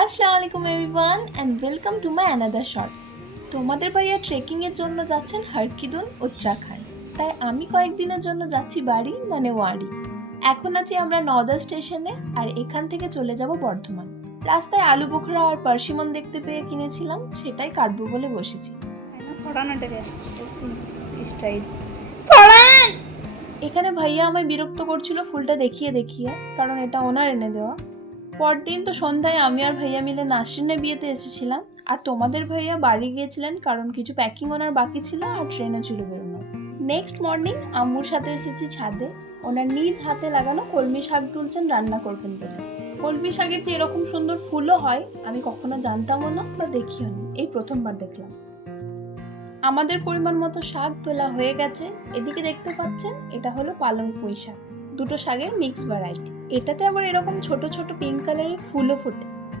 আসসালামু আলাইকুম everyone and welcome to my another shorts. তোমাদের ভাইয়া ট্রেকিংয়ের জন্য যাচ্ছেন হরকিদুন উত্তরাখণ্ড, তাই আমি কয়েকদিনের জন্য যাচ্ছি বাড়ি মানে ওয়ারি। এখন আছি আমরা নওদা স্টেশনে, আর এখান থেকে চলে যাব বর্ধমান। রাস্তায় আলু বোখরা আর পার্সিমন দেখতে পেয়ে কিনেছিলাম, সেটাই কাটবো বলে বসেছি। স্টাইল এখানে ভাইয়া আমায় বিরক্ত করছিল ফুলটা দেখিয়ে দেখিয়ে, কারণ এটা ওনার এনে দেওয়া। পরদিন তো সন্ধ্যায় আমি আর ভাইয়া মিলে নাসরিনের বিয়েতে এসেছিলাম, আর তোমাদের ভাইয়া বাড়ি গিয়েছিলেন কারণ কিছু প্যাকিং ওনার বাকি ছিল আর ট্রেনে ছিল বেরোনোর। নেক্সট মর্নিং আম্মুর সাথে এসেছি ছাদে, ওনার নিজ হাতে লাগানো কলমি শাক তুলছেন রান্না করবেন বলে। কলমি শাকের যে এরকম সুন্দর ফুলও হয় আমি কখনো জানতামও না বা দেখিও নি, এই প্রথমবার দেখলাম। আমাদের পরিমাণ মতো শাক তোলা হয়ে গেছে। এদিকে দেখতে পাচ্ছেন এটা হলো পালং পুঁই শাক, দুটো শাকের মিক্স ভ্যারাইটি। এটাতে আবার এরকম ছোট ছোট পিঙ্ক কালারের ফুলও ফোটে।